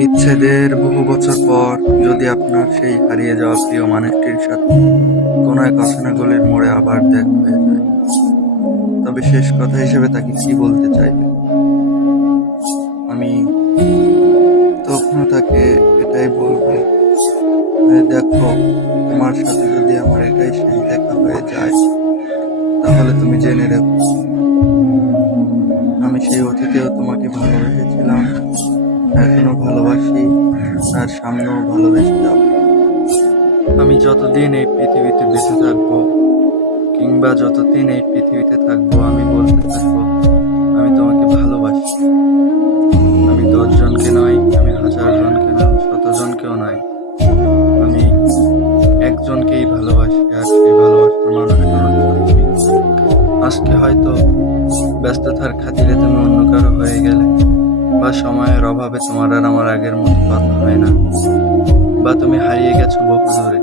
বিচ্ছেদের বহু বছর পর যদি আপনার সেই হারিয়ে যাওয়া প্রিয় মানুষটির সাথে কোনো এক অচেনা গলির মোড়ে আবার দেখা হয়ে যায়, তবে শেষ কথা হিসেবে তাকে কি বলতে চাইবে? আমি তখনও তাকে এটাই বলবো, দেখো, তোমার সাথে যদি আমার এটাই শেষ দেখা হয়ে যায়, তাহলে তুমি জেনে রেখো, আমি সেই অতীতেও তোমাকে ভালোবেসেছিলাম, এখনো ভালোবাসি, আর সামনেও ভালোবেসে যাব। আমি যতদিন এই পৃথিবীতে বেঁচে থাকবো, কিংবা যতদিন এই পৃথিবীতে থাকবো, আমি বলতে থাকবো, আমি তোমাকে ভালোবাসি। আমি 10 জনকে নয়, আমি 1000 জনকে নয়, 100 জনকেও নয়, আমি একজনকেই ভালোবাসি, আর সেই ভালোবাসার মানুষটা হচ্ছে তুমি। আজকে হয়তো ব্যস্ততার খাতিরে তুমি অন্য কারো হয়ে গেলে, বা সময়ের অভাবে তোমার আর আমার আগের মতো কথা হয় না, বা তুমি হারিয়ে গেছো বহু দূরে।